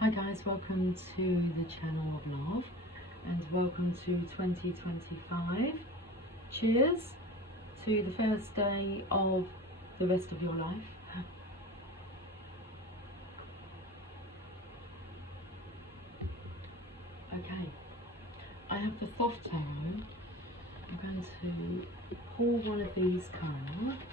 Hi guys, welcome to the channel of love and welcome to 2025. Cheers to the first day of the rest of your life. Okay, I have the Thoth Tarot. I'm going to pull one of these cards.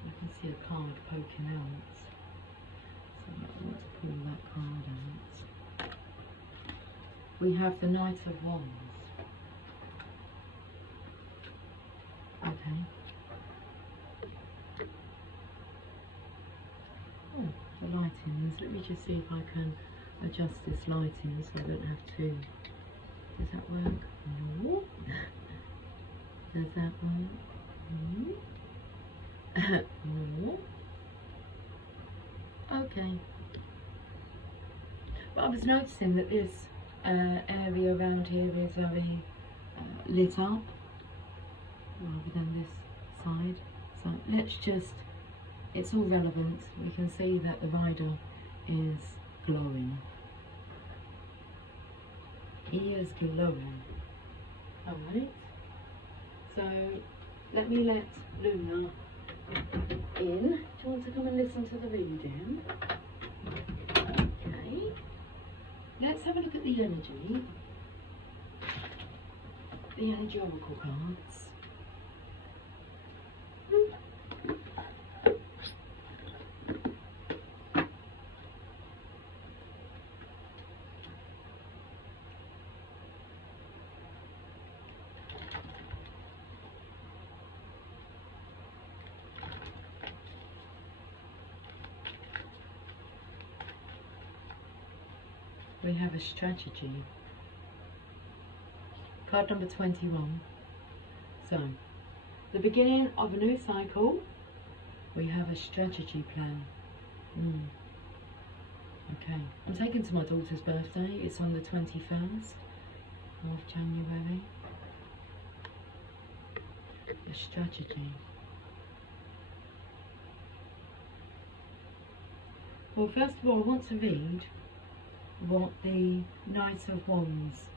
I can see a card poking out, so I want to pull that card out. We have the Knight of Wands. Okay. Oh, the lightings. Let me just see if I can adjust this lighting so I don't have to. Does that work? No. Does that work? No. No. Okay. But I was noticing that this area around here is very lit up rather than this side. So let's just, it's all relevant. We can see that the rider is glowing. He is glowing. Alright. So let me let Luna in. Do you want to come and listen to the reading? Okay. Let's have a look at the energy. The energy oracle cards. We have a strategy. Card number 21. So, the beginning of a new cycle. We have a strategy plan. Okay, I'm taken to my daughter's birthday. It's on the 21st of January. A strategy. Well, first of all, I want to read what the Knight of Wands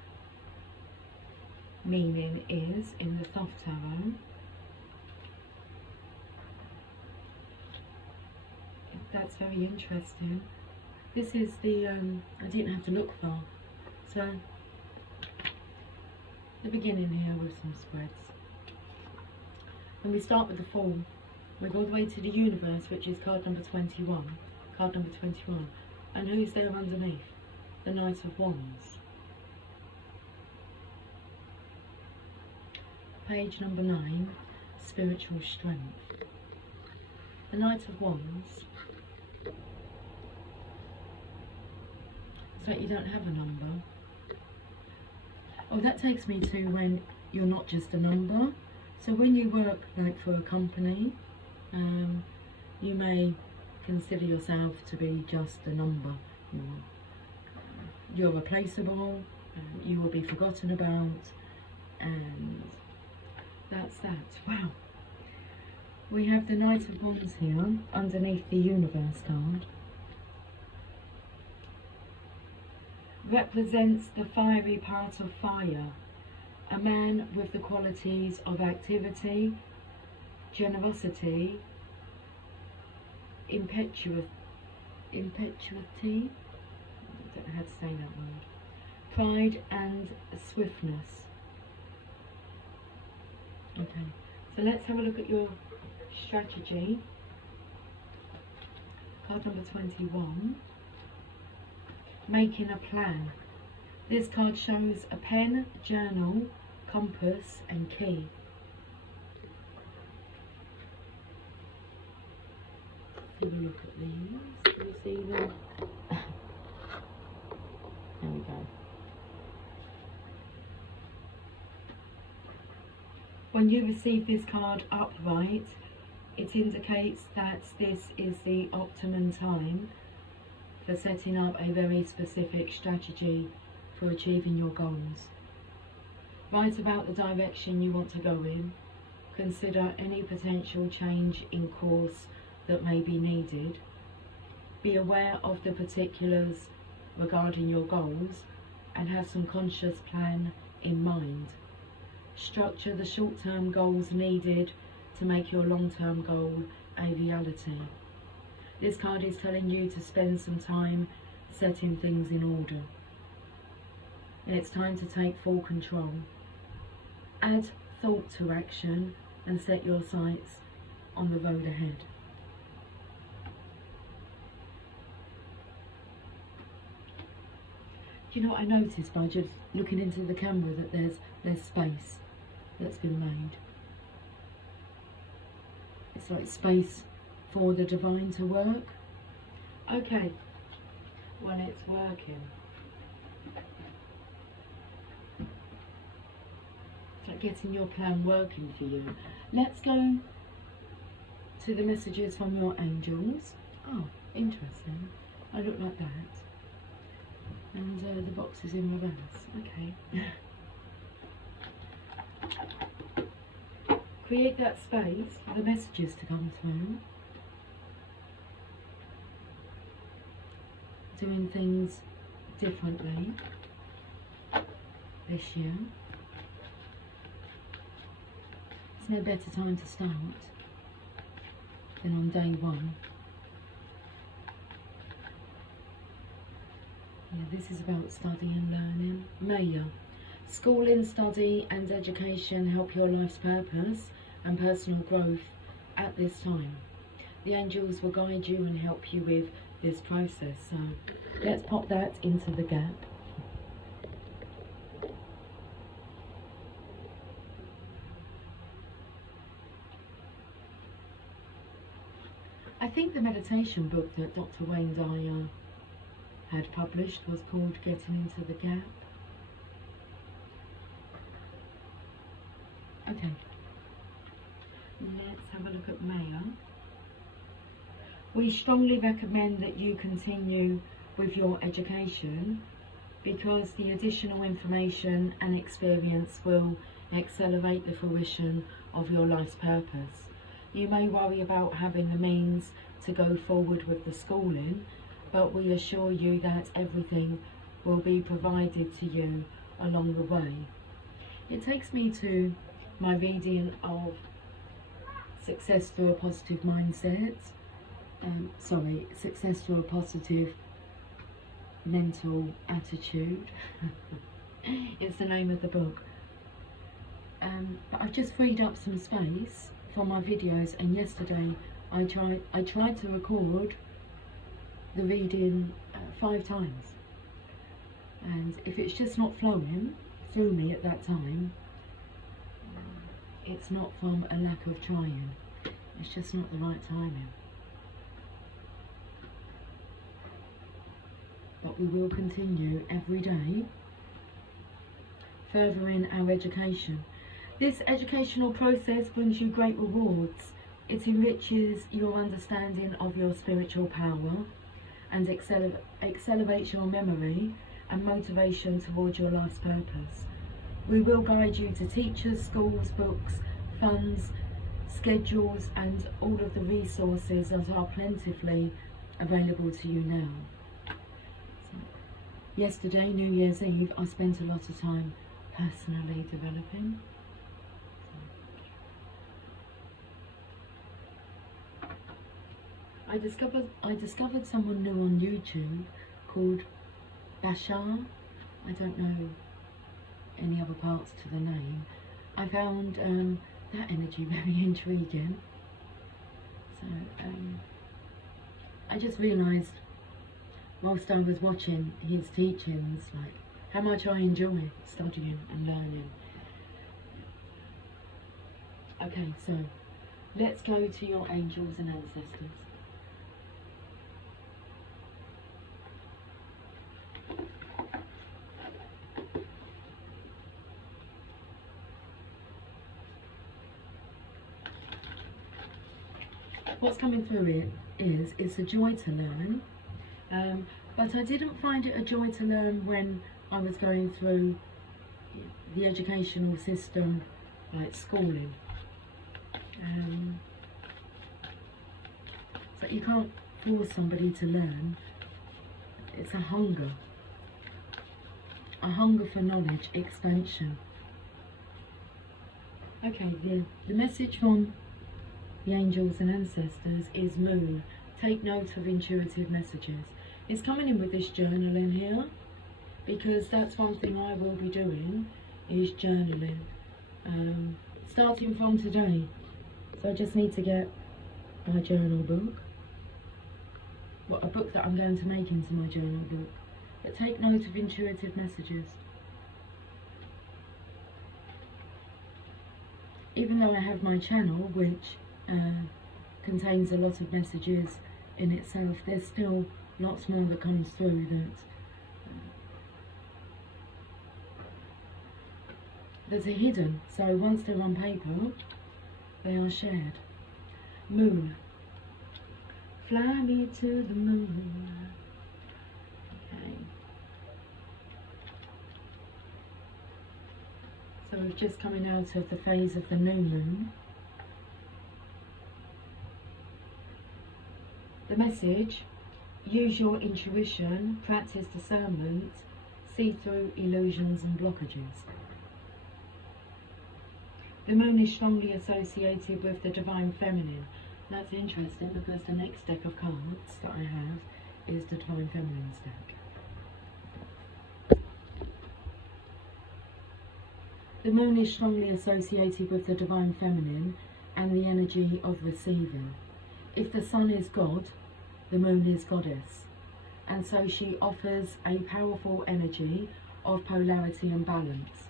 meaning is in the Thoth Tarot. That's very interesting. This is the, I didn't have to look far. So, the beginning here with some spreads. And we start with the Fool. We go all the way to the Universe, which is card number 21. Card number 21. And who's there underneath? The Knight of Wands. Page number 9, Spiritual Strength. The Knight of Wands. So you don't have a number. Oh, that takes me to when you're not just a number. So when you work like for a company, you may consider yourself to be just a number. You're replaceable, you will be forgotten about, and that's that. Wow. We have the Knight of Wands here underneath the Universe card. Represents the fiery part of fire, a man with the qualities of activity, generosity, impetuosity, I don't know how to say that word, pride and swiftness. Okay, so let's have a look at your strategy. Card number 21. Making a plan. This card shows a pen, journal, compass and key. Have a look at these. Can you see them? There we go. When you receive this card upright, It indicates that this is the optimum time for setting up a very specific strategy for achieving your goals. Write about the direction you want to go in. Consider any potential change in course that may be needed. Be aware of the particulars regarding your goals and have some conscious plan in mind. Structure the short-term goals needed to make your long-term goal a reality. This card is telling you to spend some time setting things in order. And it's time to take full control. Add thought to action and set your sights on the road ahead. Do you know what I noticed by just looking into the camera, that there's space that's been made. It's like space for the divine to work. Okay, well, it's working. It's like getting your plan working for you. Let's go to the messages from your angels. Oh, interesting. I look like that. And the box is in reverse. Okay. Create that space for the messages to come through. Doing things differently this year. There's no better time to start than on day one. Yeah, this is about study and learning. Maya, schooling, study and education help your life's purpose and personal growth at this time. The angels will guide you and help you with this process. So let's pop that into the gap. I think the meditation book that Dr. Wayne Dyer had published was called Getting Into the Gap. Okay, let's have a look at Maya. We strongly recommend that you continue with your education because the additional information and experience will accelerate the fruition of your life's purpose. You may worry about having the means to go forward with the schooling, but we assure you that everything will be provided to you along the way. It takes me to my reading of Success Through a Positive Mindset. Success Through a Positive Mental Attitude. It's the name of the book. But I've just freed up some space for my videos, and yesterday I tried to record the reading 5 times, and if it's just not flowing through me at that time, it's not from a lack of trying, it's just not the right timing. But we will continue every day furthering our education. This educational process brings you great rewards. It enriches your understanding of your spiritual power and accelerates your memory and motivation towards your life's purpose. We will guide you to teachers, schools, books, funds, schedules and all of the resources that are plentifully available to you now. So, yesterday, New Year's Eve, I spent a lot of time personally developing. I discovered someone new on YouTube called Bashar. I don't know any other parts to the name. I found that energy very intriguing. So I just realised whilst I was watching his teachings, like how much I enjoy studying and learning. Okay, so let's go to your angels and ancestors. what's coming through it is it's a joy to learn, but I didn't find it a joy to learn when I was going through the educational system, like schooling. So you can't force somebody to learn. It's a hunger for knowledge, expansion. Okay, the message from the angels and ancestors is Moon. Take note of intuitive messages. It's coming in with this journal in here, because that's one thing I will be doing, is journaling, starting from today. So I just need to get my journal book, a book that I'm going to make into my journal book. But take note of intuitive messages. Even though I have my channel, which contains a lot of messages in itself, there's still lots more that comes through that are hidden. So once they're on paper, they are shared. Moon. Fly me to the moon. Okay. So we're just coming out of the phase of the new moon. The message: use your intuition, practice discernment, see through illusions and blockages. The moon is strongly associated with the divine feminine. That's interesting, because the next deck of cards that I have is the divine feminine's deck. The moon is strongly associated with the divine feminine and the energy of receiving. If the sun is God, the moon is goddess, and so she offers a powerful energy of polarity and balance.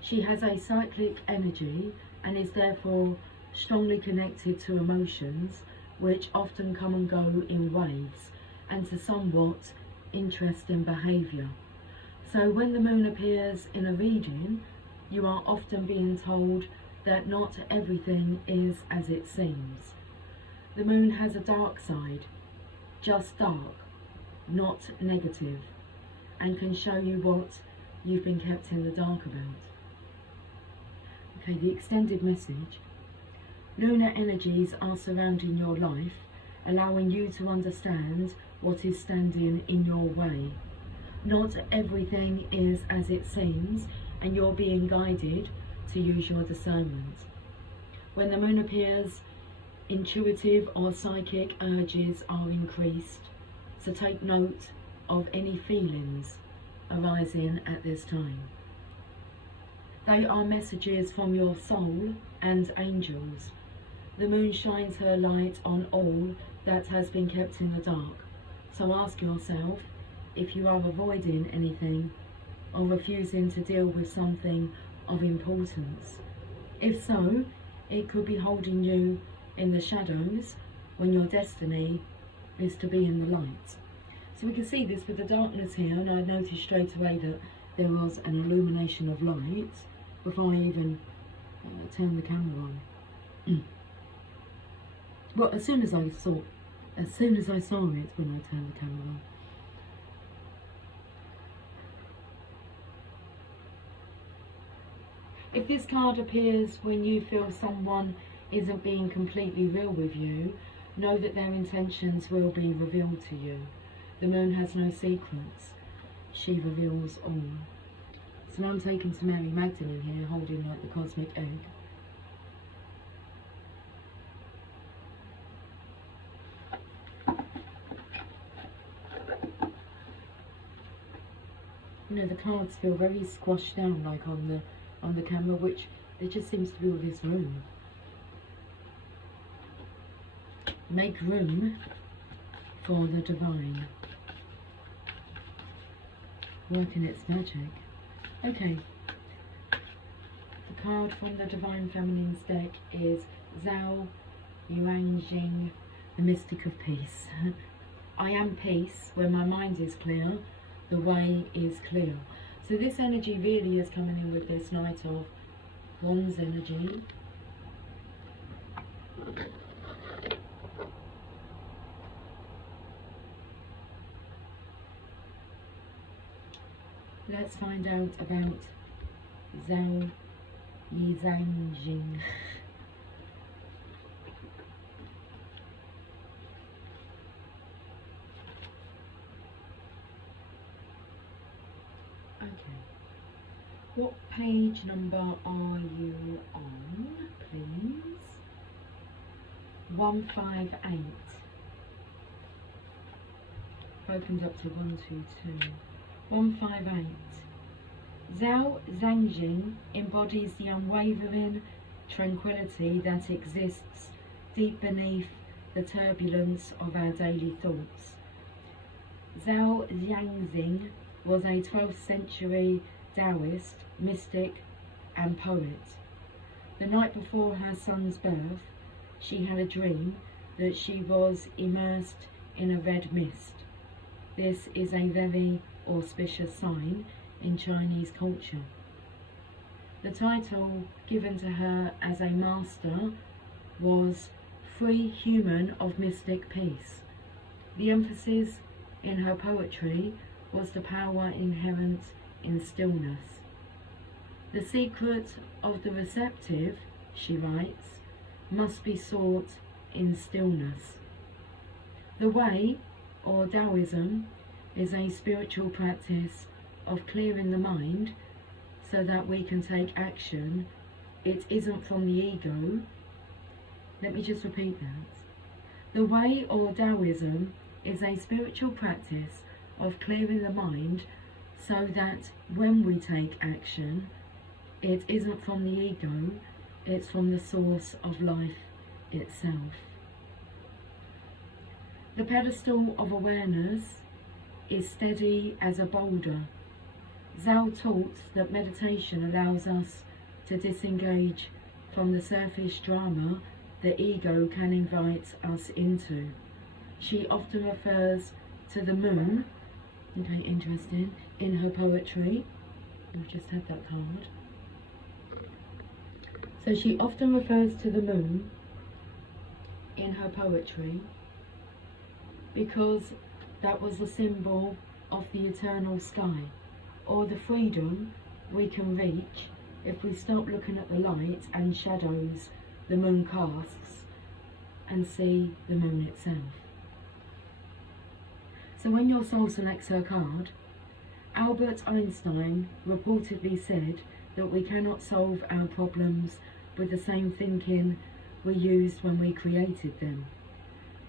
She has a cyclic energy and is therefore strongly connected to emotions, which often come and go in waves, and to somewhat interesting behaviour. So when the moon appears in a reading, you are often being told that not everything is as it seems. The moon has a dark side, just dark, not negative, and can show you what you've been kept in the dark about. Okay, the extended message. Lunar energies are surrounding your life, allowing you to understand what is standing in your way. Not everything is as it seems, and you're being guided to use your discernment. When the moon appears, intuitive or psychic urges are increased, so take note of any feelings arising at this time. They are messages from your soul and angels. The moon shines her light on all that has been kept in the dark. So ask yourself if you are avoiding anything or refusing to deal with something of importance. If so, it could be holding you in the shadows when your destiny is to be in the light. So we can see this with the darkness here, and I noticed straight away that there was an illumination of light before I even turned the camera on. Well, as soon as I saw it when I turned the camera on. If this card appears when you feel someone isn't being completely real with you, know that their intentions will be revealed to you. The moon has no secrets. She reveals all. So now I'm taking to Mary Magdalene here, holding like the cosmic egg. You know, the cards feel very squashed down, like on the camera, which it just seems to be with this room. Make room for the divine. Working its magic. Okay. The card from the Divine Feminine's deck is Zhao Yuanjing, the Mystic of Peace. I am peace. When my mind is clear, the way is clear. So this energy really is coming in with this Knight of Wands energy. let's find out about Zhao Yizangjing. Okay, what page number are you on, please? 158. Opens up to 122. 158. Zhao Zhangjing embodies the unwavering tranquility that exists deep beneath the turbulence of our daily thoughts. Zhao Zhangjing was a 12th century Taoist, mystic and poet. The night before her son's birth, she had a dream that she was immersed in a red mist. This is a very auspicious sign in Chinese culture. The title given to her as a master was Free Human of Mystic Peace. The emphasis in her poetry was the power inherent in stillness. The secret of the receptive, she writes, must be sought in stillness. The way, or Taoism, is a spiritual practice of clearing the mind so that we can take action. It isn't from the ego. Let me just repeat that. The way, or Taoism, is a spiritual practice of clearing the mind so that when we take action, it isn't from the ego, it's from the source of life itself. The pedestal of awareness is steady as a boulder. Zhao taught that meditation allows us to disengage from the surface drama the ego can invite us into. She often refers to the moon, okay, interesting, in her poetry. We've just had that card. So she often refers to the moon in her poetry because that was a symbol of the eternal sky, or the freedom we can reach if we stop looking at the light and shadows the moon casts and see the moon itself. So when your soul selects her card, Albert Einstein reportedly said that we cannot solve our problems with the same thinking we used when we created them.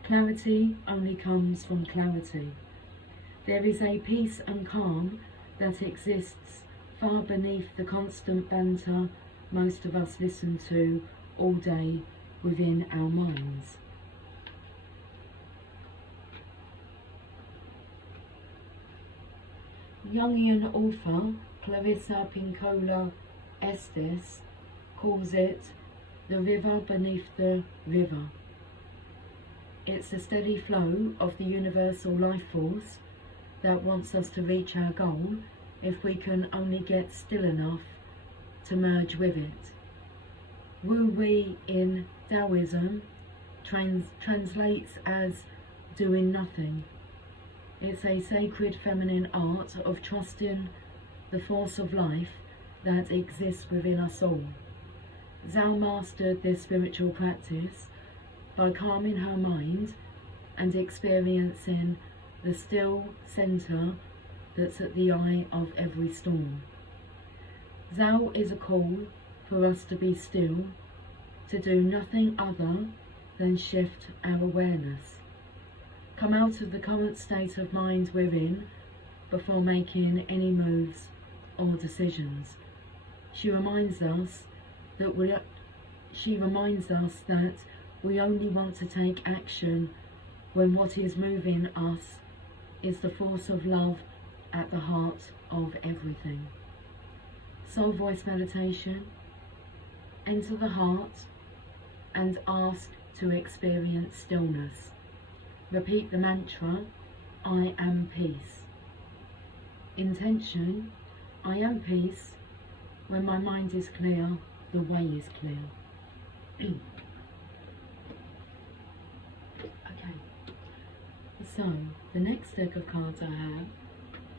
Clarity only comes from clarity. There is a peace and calm that exists far beneath the constant banter most of us listen to all day within our minds. Jungian author Clarissa Pinkola Estes calls it the river beneath the river. It's the steady flow of the universal life force that wants us to reach our goal if we can only get still enough to merge with it. Wu Wei in Taoism translates as doing nothing. It's a sacred feminine art of trusting the force of life that exists within us all. Zhao mastered this spiritual practice by calming her mind and experiencing the still center that's at the eye of every storm. Zhao is a call for us to be still, to do nothing other than shift our awareness. Come out of the current state of mind we're in before making any moves or decisions. She reminds us that we only want to take action when what is moving us is the force of love at the heart of everything. Soul voice meditation. Enter the heart and ask to experience stillness. Repeat the mantra, I am peace. Intention, I am peace. When my mind is clear, the way is clear. Okay, so the next deck of cards I have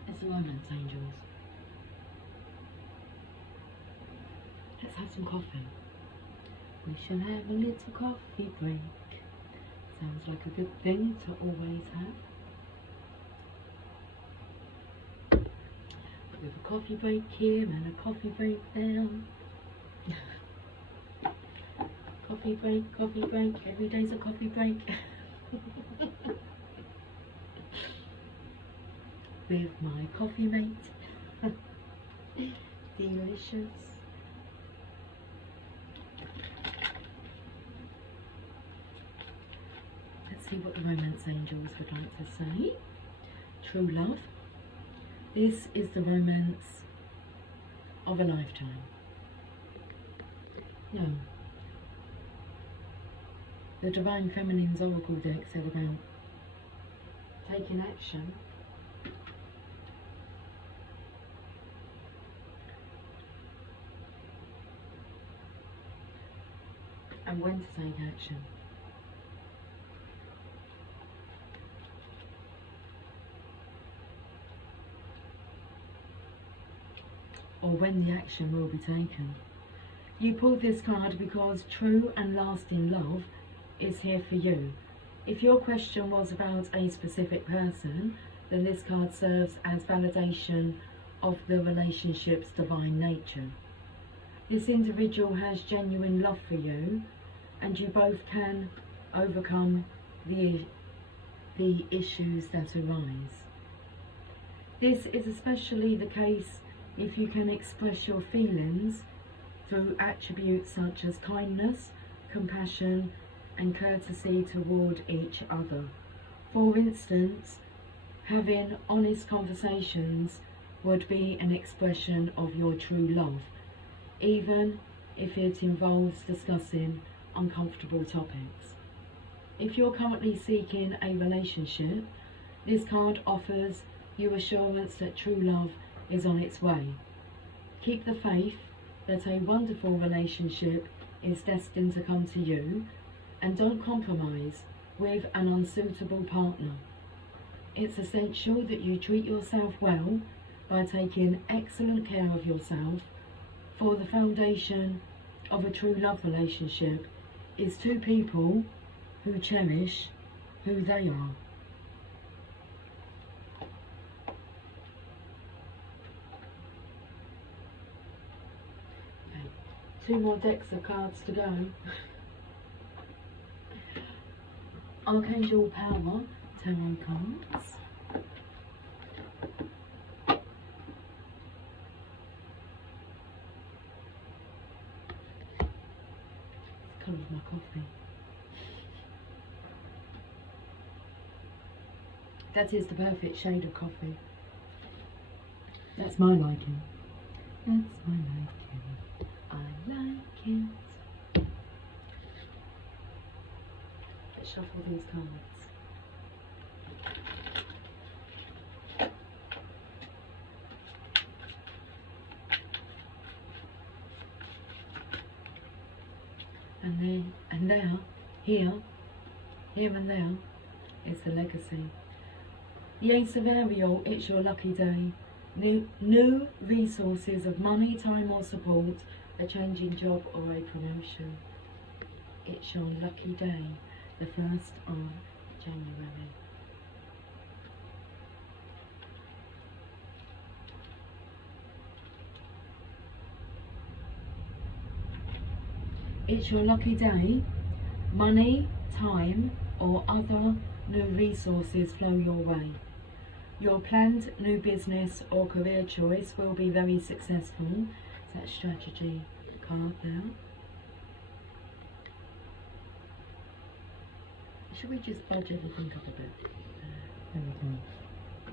is the Romance Angels. Let's have some coffee. We shall have a little coffee break. Sounds like a good thing to always have. We have a coffee break here and a coffee break there. Coffee break, every day's a coffee break. With my coffee mate. Delicious. Let's see what the romance angels would like to say. True love. This is the romance of a lifetime. No. The Divine Feminine's Oracle deck said about taking action. And when to take action. Or when the action will be taken. You pulled this card because true and lasting love is here for you. If your question was about a specific person, then this card serves as validation of the relationship's divine nature. This individual has genuine love for you, and you both can overcome the issues that arise. This is especially the case if you can express your feelings through attributes such as kindness, compassion, and courtesy toward each other. For instance, having honest conversations would be an expression of your true love, even if it involves discussing uncomfortable topics. If you're currently seeking a relationship, this card offers you assurance that true love is on its way. Keep the faith that a wonderful relationship is destined to come to you, and don't compromise with an unsuitable partner. It's essential that you treat yourself well by taking excellent care of yourself, for the foundation of a true love relationship is two people who cherish who they are. Okay, 2 more decks of cards to go. Archangel Power Tarot cards. The colour of my coffee. That is the perfect shade of coffee. That's my liking. That's my liking. I like it. Let's shuffle these cards. And there, here and there is the legacy. The Ace of Ariel, it's your lucky day. New resources of money, time or support, a changing job or a promotion. It's your lucky day, the 1st of January. It's your lucky day. Money, time or other new resources flow your way. Your planned new business or career choice will be very successful. That strategy card there. Should we just budge everything up a bit? There we go.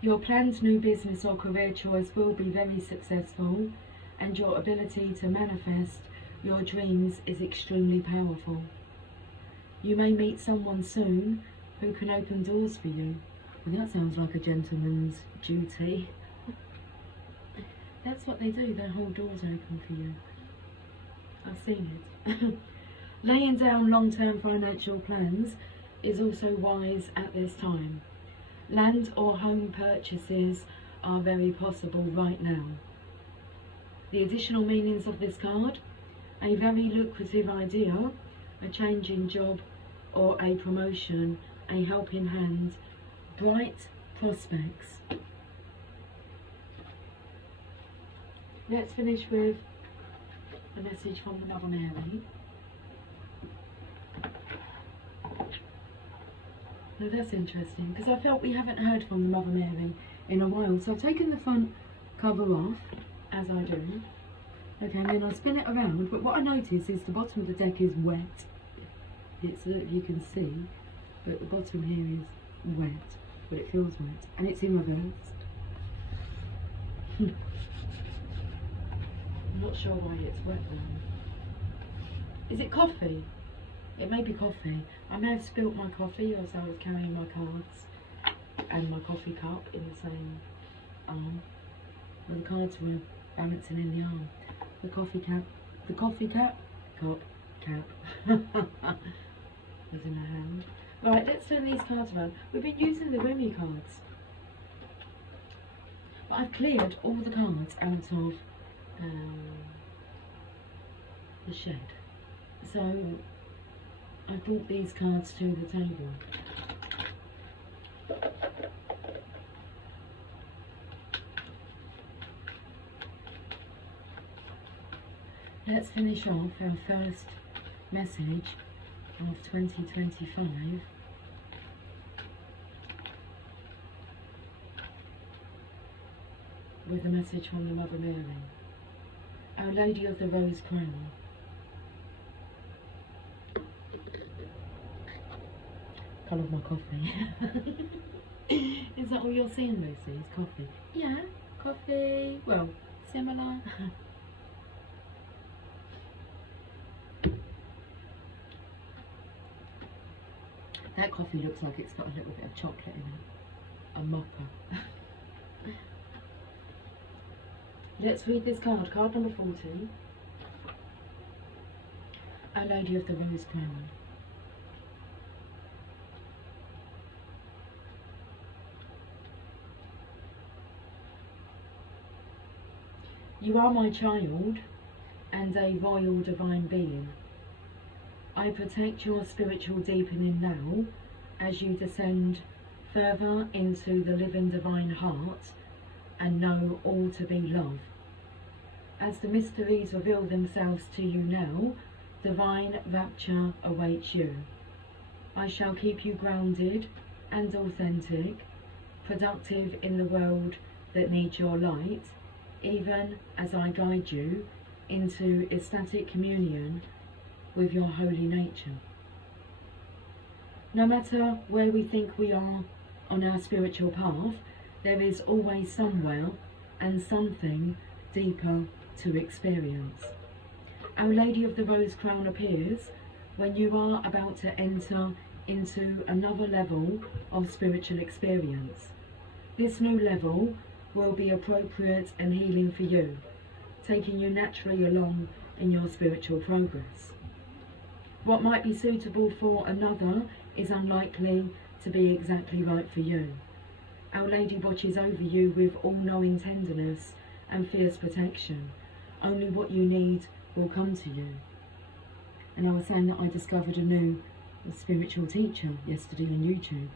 Your planned new business or career choice will be very successful, and your ability to manifest your dreams is extremely powerful. You may meet someone soon who can open doors for you. Well, that sounds like a gentleman's duty. That's what they do, they hold doors open for you. I've seen it. Laying down long-term financial plans is also wise at this time. Land or home purchases are very possible right now. The additional meanings of this card: a very lucrative idea, a change in job or a promotion, a helping hand, bright prospects. Let's finish with a message from the Mother Mary. Now that's interesting, because I felt we haven't heard from the Mother Mary in a while. So I've taken the front cover off, as I do. Okay, and then I spin it around, but what I notice is the bottom of the deck is wet. It's, you can see, but the bottom here is wet, but it feels wet, and it's in reverse. I'm not sure why it's wet though. Is it coffee? It may be coffee. I may have spilt my coffee as I was carrying my cards and my coffee cup in the same arm. Well, the cards were balancing in the arm. The coffee cap was in my hand. Right, let's turn these cards around. We've been using the Rumi cards, but I've cleared all the cards out of the shed. So I brought these cards to the table. Let's finish off our first message of 2025 with a message from the Mother Mary. Our Lady of the Rose Crown. Colour of my coffee. Is that all you're seeing, Lucy? Is coffee? Yeah, coffee. Well, similar. That coffee looks like it's got a little bit of chocolate in it. A mocha. Let's read this card. Card number 40. Our Lady of the Rose Crown. You are my child and a royal divine being. I protect your spiritual deepening now as you descend further into the living divine heart and know all to be love. As the mysteries reveal themselves to you now, divine rapture awaits you. I shall keep you grounded and authentic, productive in the world that needs your light, even as I guide you into ecstatic communion with your holy nature. No matter where we think we are on our spiritual path, there is always somewhere and something deeper to experience. Our Lady of the Rose Crown appears when you are about to enter into another level of spiritual experience. This new level will be appropriate and healing for you, taking you naturally along in your spiritual progress. What might be suitable for another is unlikely to be exactly right for you. Our Lady watches over you with all-knowing tenderness and fierce protection. Only what you need will come to you. And I was saying that I discovered a new spiritual teacher yesterday on YouTube.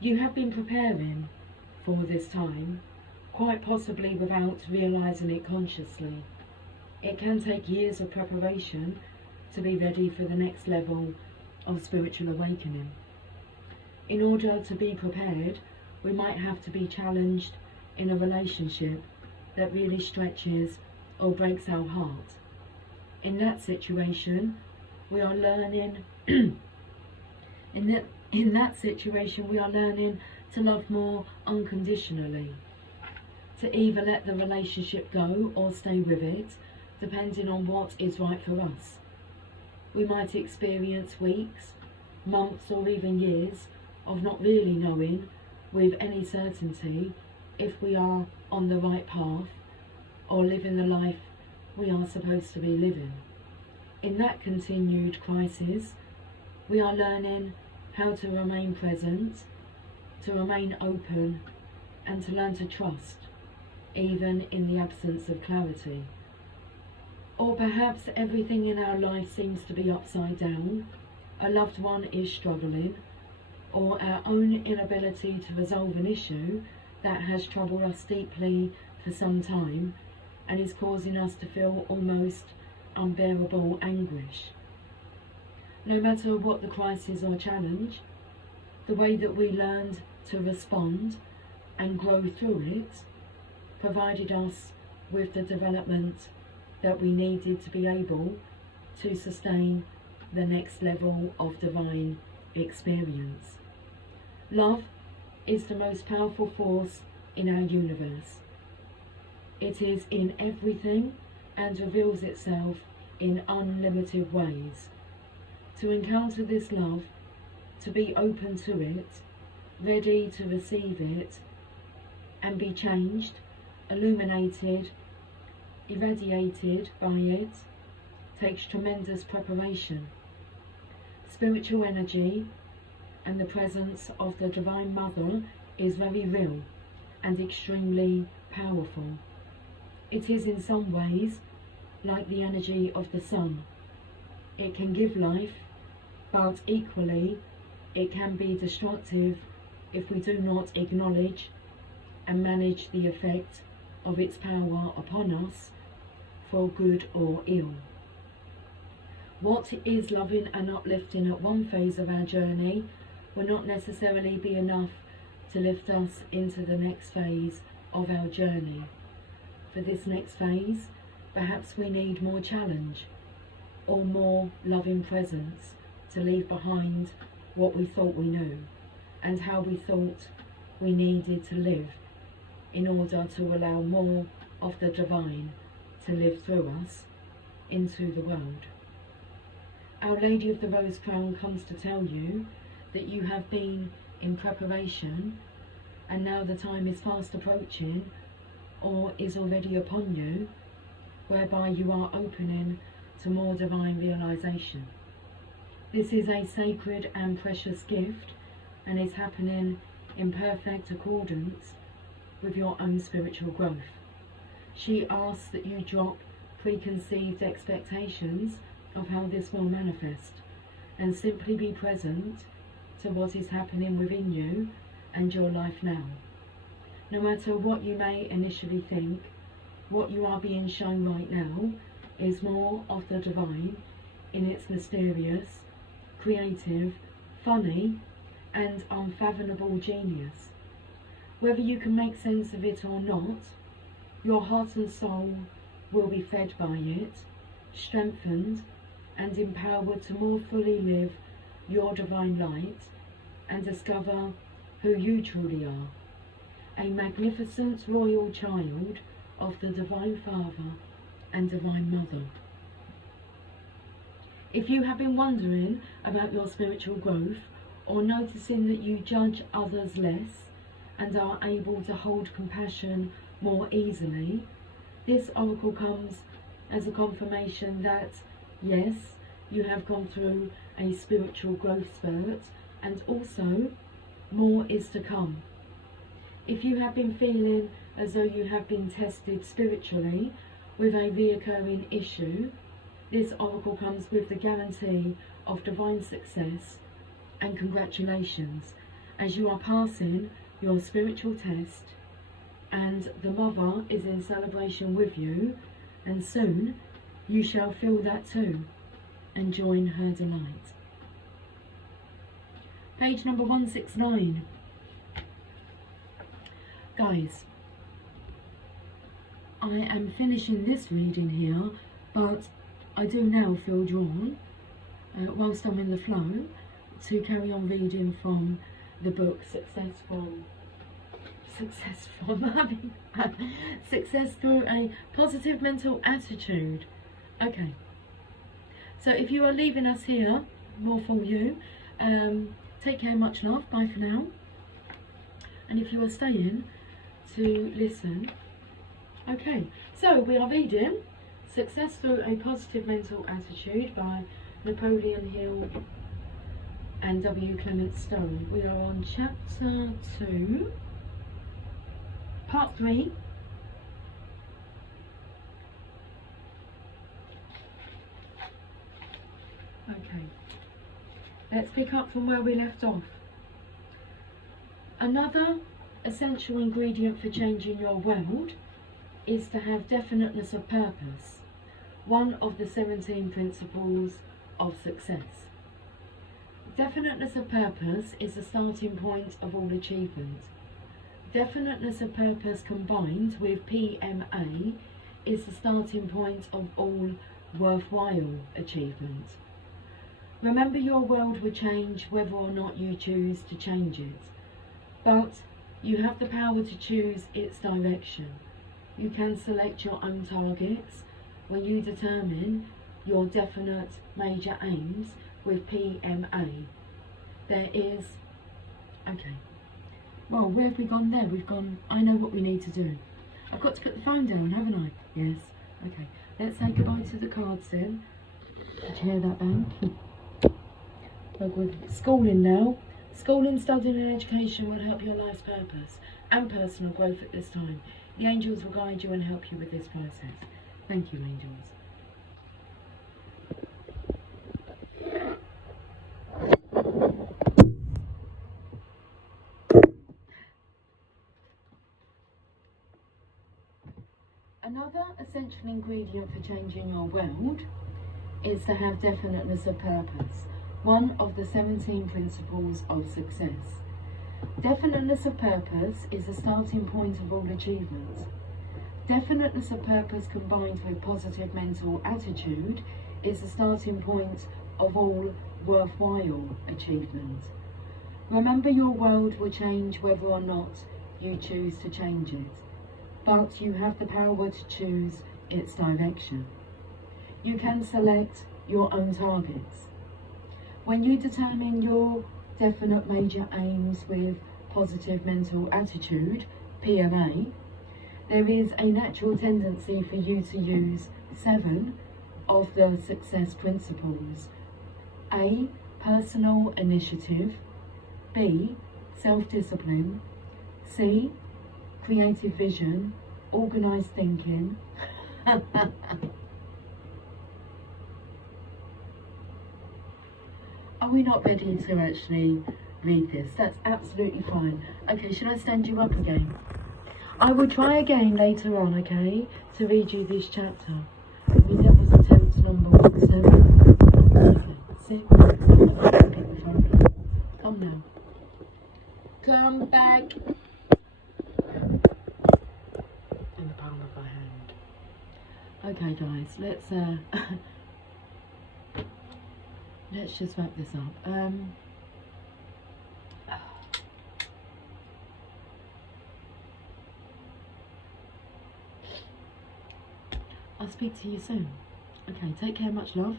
You have been preparing for this time, quite possibly without realizing it consciously. It can take years of preparation to be ready for the next level of spiritual awakening. In order to be prepared, we might have to be challenged in a relationship that really stretches or breaks our heart. In that situation, we are learning in that situation we are learning to love more unconditionally, to either let the relationship go or stay with it, depending on what is right for us. We might experience weeks, months or even years of not really knowing with any certainty if we are on the right path or living the life we are supposed to be living. In that continued crisis, we are learning how to remain present, to remain open and to learn to trust, even in the absence of clarity. Or perhaps everything in our life seems to be upside down, a loved one is struggling, or our own inability to resolve an issue that has troubled us deeply for some time and is causing us to feel almost unbearable anguish. No matter what the crisis or challenge, the way that we learned to respond and grow through it provided us with the development that we needed to be able to sustain the next level of divine experience. Love is the most powerful force in our universe. It is in everything and reveals itself in unlimited ways. To encounter this love, to be open to it, ready to receive it, and be changed, illuminated, irradiated by it, takes tremendous preparation. Spiritual energy and the presence of the Divine Mother is very real and extremely powerful. It is in some ways like the energy of the sun. It can give life, but equally it can be destructive if we do not acknowledge and manage the effect of its power upon us for good or ill. What is loving and uplifting at one phase of our journey will not necessarily be enough to lift us into the next phase of our journey. For this next phase, perhaps we need more challenge or more loving presence to leave behind what we thought we knew and how we thought we needed to live in order to allow more of the divine to live through us into the world. Our Lady of the Rose Crown comes to tell you that you have been in preparation and now the time is fast approaching or is already upon you, whereby you are opening to more divine realization. This is a sacred and precious gift and is happening in perfect accordance with your own spiritual growth. She asks that you drop preconceived expectations of how this will manifest and simply be present to what is happening within you and your life now. No matter what you may initially think, what you are being shown right now is more of the divine in its mysterious, creative, funny and unfathomable genius. Whether you can make sense of it or not, your heart and soul will be fed by it, strengthened and empowered to more fully live your divine light and discover who you truly are, a magnificent royal child of the Divine Father and Divine Mother. If you have been wondering about your spiritual growth or noticing that you judge others less and are able to hold compassion more easily, this oracle comes as a confirmation that yes, you have gone through a spiritual growth spurt and also more is to come. If you have been feeling as though you have been tested spiritually with a reoccurring issue, this oracle comes with the guarantee of divine success and congratulations as you are passing your spiritual test, and the Mother is in celebration with you, and soon you shall feel that too and join her delight. Page number 169. Guys, I am finishing this reading here, but I do now feel drawn, whilst I'm in the flow, to carry on reading from the book Success Through a Positive Mental Attitude. Okay, so if you are leaving us here, more for you. Take care, much love, bye for now. And if you are staying to listen, okay, so we are reading Success Through a Positive Mental Attitude by Napoleon Hill and W. Clement Stone. We are on chapter 2, part 3. Okay, let's pick up from where we left off. Another essential ingredient for changing your world is to have definiteness of purpose, one of the 17 principles of success. Definiteness of purpose is the starting point of all achievement. Definiteness of purpose combined with PMA is the starting point of all worthwhile achievement. Remember, your world will change whether or not you choose to change it, but you have the power to choose its direction. You can select your own targets when you determine your definite major aims with PMA. There is, okay, well, where have we gone there? We've gone, I know what we need to do. I've got to put the phone down, haven't I? Yes, okay. Let's say goodbye to the cards then. Did you hear that bang? Look, with schooling now. Schooling, studying and education will help your life's purpose and personal growth at this time. The angels will guide you and help you with this process. Thank you, angels. Another essential ingredient for changing your world is to have definiteness of purpose, one of the 17 principles of success. Definiteness of purpose is the starting point of all achievement. Definiteness of purpose combined with positive mental attitude is the starting point of all worthwhile achievement. Remember, your world will change whether or not you choose to change it, but you have the power to choose its direction. You can select your own targets. When you determine your definite major aims with positive mental attitude, PMA, there is a natural tendency for you to use 7 of the success principles. A. Personal initiative. B. Self-discipline. C. Creative vision. Organised thinking. Are we not ready to actually read this? That's absolutely fine. Okay, should I stand you up again? I will try again later on, okay, to read you this chapter. I mean, that was attempt number 17. Okay, sit. Pick the phone up. Come now. Come back. In the palm of my hand. Okay, guys, let's just wrap this up. I'll speak to you soon. Okay, take care, much love.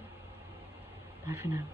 Bye for now.